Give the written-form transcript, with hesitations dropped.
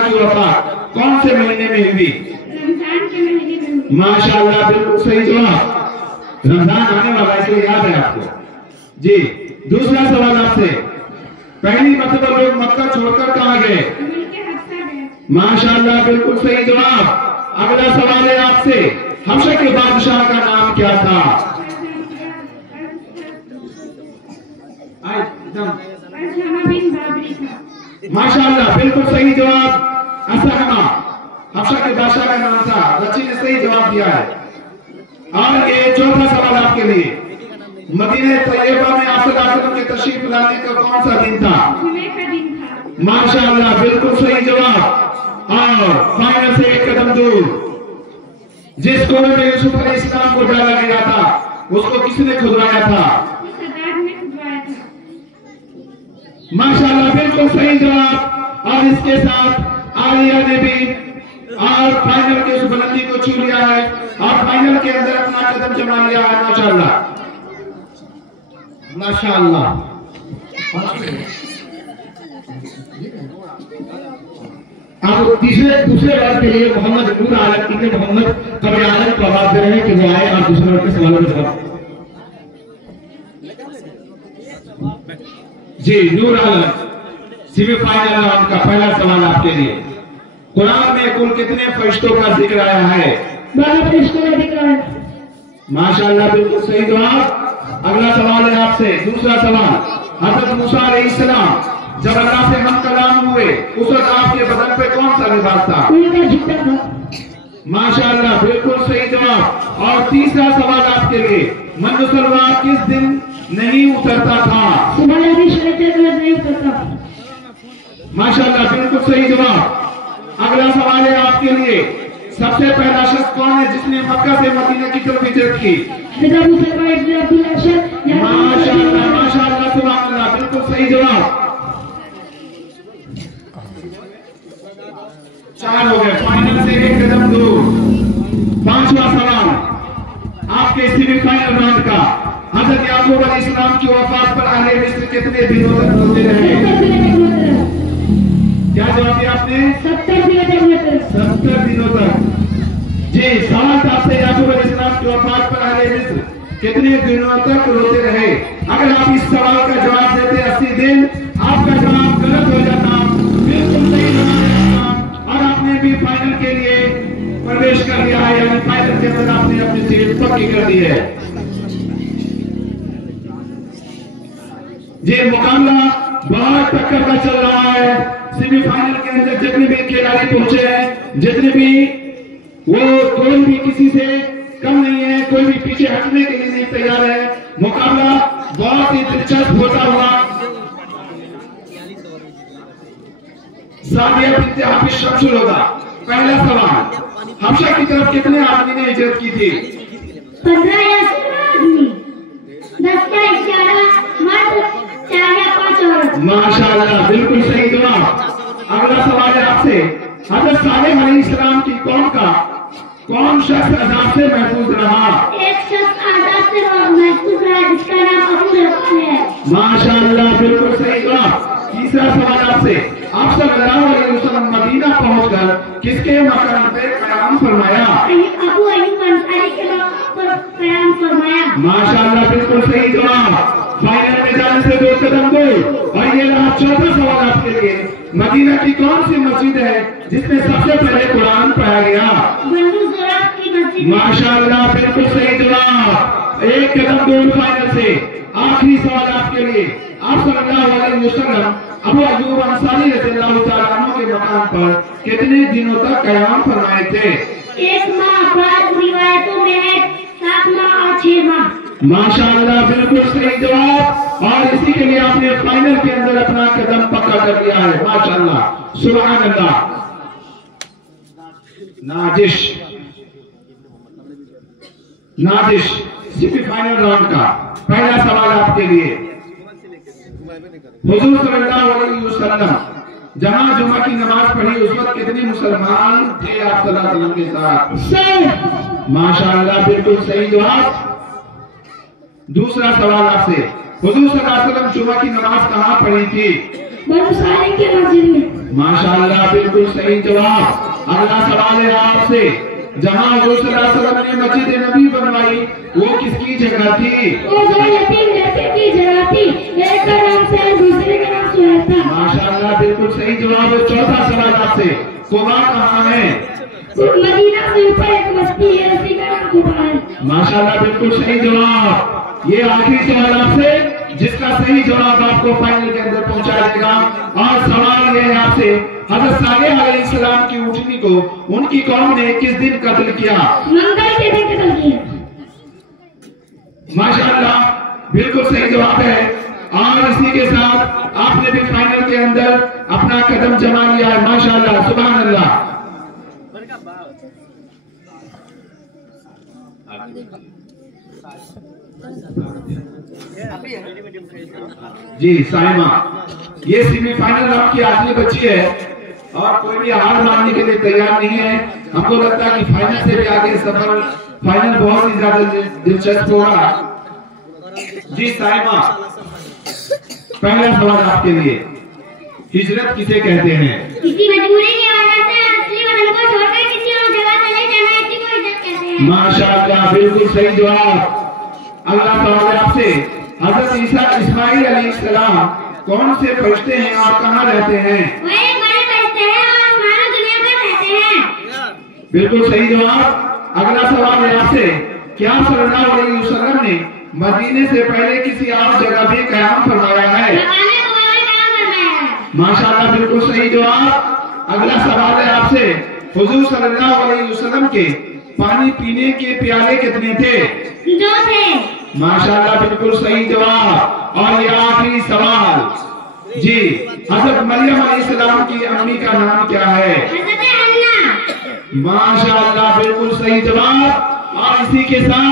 की वफात कौन से महीने में हुई? रमजान के महीने में। माशाअल्लाह, बिल्कुल सही जवाब। रमजान आने वाला है इसलिए याद है आपको जी। दूसरा सवाल आपसे, पहली मरतबा लोग मक्का छोड़कर कहाँ गए? माशाअल्लाह, बिल्कुल सही जवाब। अगला सवाल है आपसे, हबशा के बादशाह का नाम क्या था? माशाअल्लाह, बिल्कुल सही जवाब। असहमा हबशा के बादशाह का नाम था। बच्ची ने सही जवाब दिया है। और ये चौथा सवाल आपके लिए, मदीने तैयबा में आप सल्लल्लाहु के तशरीफ लाने का कौन सा दिन था? माशाअल्लाह, बिल्कुल सही जवाब। और फाइनल से एक कदम दूर, जिस कुएं में यूसुफ अलैहिस्सलाम को डाला गया था उसको किसने खुदवाया था? माशाअल्लाह, बिल्कुल सही जवाब। और इसके साथ आलिया ने भी और फाइनल के उस बुलंदी को छू लिया है और फाइनल के अंदर अपना कदम जमा लिया है। माशाअल्लाह माशाअल्लाह। अब दूसरे वर्ग के लिए मोहम्मद नूर आलम इब्न मोहम्मद कब्र आलम को आवाज दे रहे हैं कि वो आए और दूसरे वर्ग के सवालों का जवाब जी। नूर आलम, सेमीफाइनल राउंड का पहला सवाल आपके लिए। कुरान में कुल कितने फरिश्तों का जिक्र आया है? 12 फरिश्तों का जिक्र है। माशाअल्लाह, बिल्कुल सही जवाब। अगला सवाल है आपसे, दूसरा सवाल। हज़रत मूसा अलैहिस्सलाम जब अल्लाह से हम कलाम हुए उस वक्त आपके बदन पे कौन सा लिबास था? माशाअल्लाह, बिल्कुल सही जवाब। और तीसरा सवाल आपके लिए, मन्नुसलवार किस दिन नहीं उतरता था? नहीं उतरता। माशाअल्लाह, बिल्कुल सही जवाब। अगला सवाल है आपके लिए, सबसे पहला शख्स कौन है जिसने मक्का से मदीना की तरफ हिजरत की? माशाअल्लाह माशाअल्लाह, सुभान अल्लाह, बिल्कुल सही जवाब। 4 हो गए, फाइनल से एक कदम दूर। पांचवा सवाल आपके सेमीफाइनल राउंड का, हज़रत याकूब अलैहिस्सलाम की वफात पर अहले मिस्र कितने दिनों तक रोते रहे? क्या जवाब दिया आपने? 70 दिनों तक जी। सवाल था आपसे, याकूब अलैहिस्सलाम की वफात पर अहले मिस्र कितने दिनों तक रोते रहे? अगर आप इस सवाल का जवाब देते 80 दिन, आपका जवाब गलत हो जाता। बिल्कुल सही जवाब। और आपने भी फाइनल के लिए प्रवेश कर लिया है, यानी फाइनल के अंदर आपने अपनी सीट पक्की कर दी है जी। मुकाबला बहुत टक्कर का चल रहा है। सेमीफाइनल के अंदर जितने भी खिलाड़ी पहुंचे हैं, जितने भी, वो कोई भी किसी से कम नहीं है, कोई भी पीछे हटने के लिए नहीं तैयार है। मुकाबला बहुत ही दिलचस्प होता हुआ सादिया बिन्ते हाफिज शमशुल होगा। पहला सवाल, हबशा की तरफ कितने आदमी ने हिजरत की थी? 15 या 16 आदमी, 10 या 11 मर्द, 4 या 5 औरत। माशाअल्लाह, बिल्कुल सही जवाब। अगला सवाल है आपसे, हज़रत सालेह अलैहिस्सलाम की कौम का कौन शख्स अज़ाब से महफूज रहा? एक शख्स अज़ाब से महफूज रहा जिसका नाम अबू लहब है। माशाअल्लाह, बिल्कुल सही जवाब। तीसरा सवाल आपसे, आप सल्लल्लाहु अलैहि वसल्लम मदीना पहुंचकर किसके मकान पे क़याम फरमाया? अबू अय्यूब अंसारी के मकाम पर क़याम फरमाया। माशाअल्लाह, बिल्कुल सही जवाब। फाइनल में जाने से 2 कदम दूर। और ये रहा चौथा सवाल आपके लिए, मदीना की कौन सी मस्जिद है जिसमें सबसे पहले कुरान पढ़ा गया? की मस्जिद। माशाअल्लाह, बिल्कुल सही जवाब। 1 कदम दूर फाइनल से। आखिरी सवाल आपके लिए, आप सल्लल्लाहु अलैहि वसल्लम अबू अय्यूब अंसारी रज़ियल्लाहु ताला अन्हु के मकाम पर कितने दिनों तक क़याम फरमाए थे? 1 माह, बाद रिवायतों में है 7 माह और 6 माह। माशाअल्लाह, बिल्कुल सही जवाब। और इसी के लिए आपने फाइनल के अंदर अपना कदम पक्का कर लिया है। माशाअल्लाह, सुभान अल्लाह। नाजिश सेमीफाइनल राउंड का पहला सवाल आपके लिए। हुजूर सल्लल्लाहु अलैहि वसल्लम जहां जुमा की नमाज पढ़ी उस वक्त कितने मुसलमान थे आप सल्लल्लाहु अलैहि वसल्लम के साथ? माशाअल्लाह, बिल्कुल सही जवाब। दूसरा सवाल आपसे, हुजूर सल्लल्लाहु अलैहि वसल्लम जुमा की नमाज कहाँ पढ़ी थी? बनु सालिम की मस्जिद में। माशाअल्लाह, बिल्कुल सही जवाब। अगला सवाल है आपसे, जहाँ हुजूर सल्लल्लाहु अलैहि वसल्लम ने मस्जिद नबी बनवाई वो किसकी जगह थी? वो दो यतीम लड़के की जगह थी, एक का नाम सैद, दूसरे का नाम सुहैल था। माशाअल्लाह, बिल्कुल सही जवाब है। चौथा सवाल आपसे, कुबा कहाँ है? मदीना से ऊपर एक बस्ती है, उसी का नाम कुबा है। माशाअल्लाह, बिल्कुल सही जवाब। ये आखिरी सवाल आपसे, जिसका सही जवाब आपको फाइनल के अंदर पहुंचा देगा। और सवाल ये है आपसे, हज़रत सालेह अलैहिस्सलाम की ऊँटनी को उनकी कौम ने किस दिन कत्ल किया? मंगल के दिन कत्ल किया। माशाअल्लाह, बिल्कुल सही जवाब है। और इसी के साथ आपने भी फाइनल के अंदर अपना कदम जमा लिया है। माशाअल्लाह, सुभान अल्लाह। जी साइमा, ये सेमीफाइनल राउंड की आखिरी बच्ची है और कोई भी हार मानने के लिए तैयार नहीं है। हमको लगता है कि फाइनल से भी आगे सफर, फाइनल बहुत ही ज्यादा दिलचस्प होगा। जी साइमा, पहला सवाल आपके लिए, हिजरत किसे कहते हैं? किसी मजबूरी की वजह से असली वतन को छोड़कर किसी और जगह चले जाना, इसी को हिजरत कहते हैं। माशाअल्लाह, बिल्कुल सही जवाब। अगला सवाल है आपसे, हजरत ईसा इस्माइल अलैहिस्सलाम कौन से फरिश्ते हैं और कहाँ रहते हैं? वो एक बड़े फरिश्ते हैं और आसमान दुनिया पर रहते हैं। बिल्कुल सही जवाब। अगला सवाल है आपसे, क्या सल्लल्लाहु अलैहि वसल्लम ने मदीने से पहले किसी और जगह भी क़याम फरमाया है? मकाने कुबा में क़याम फरमाया है। माशाअल्लाह, बिल्कुल सही जवाब। अगला सवाल है आपसे, हुजूर सल्लल्लाहु अलैहि वसल्लम के पानी पीने के प्याले कितने थे? 2 थे। माशाअल्लाह, बिल्कुल सही जवाब। और ये आखिरी सवाल जी, हजरत मरियम अलैहिस्सलाम की अम्मी का नाम क्या है? हज़रत हन्ना। माशाअल्लाह, बिल्कुल सही जवाब। और इसी के साथ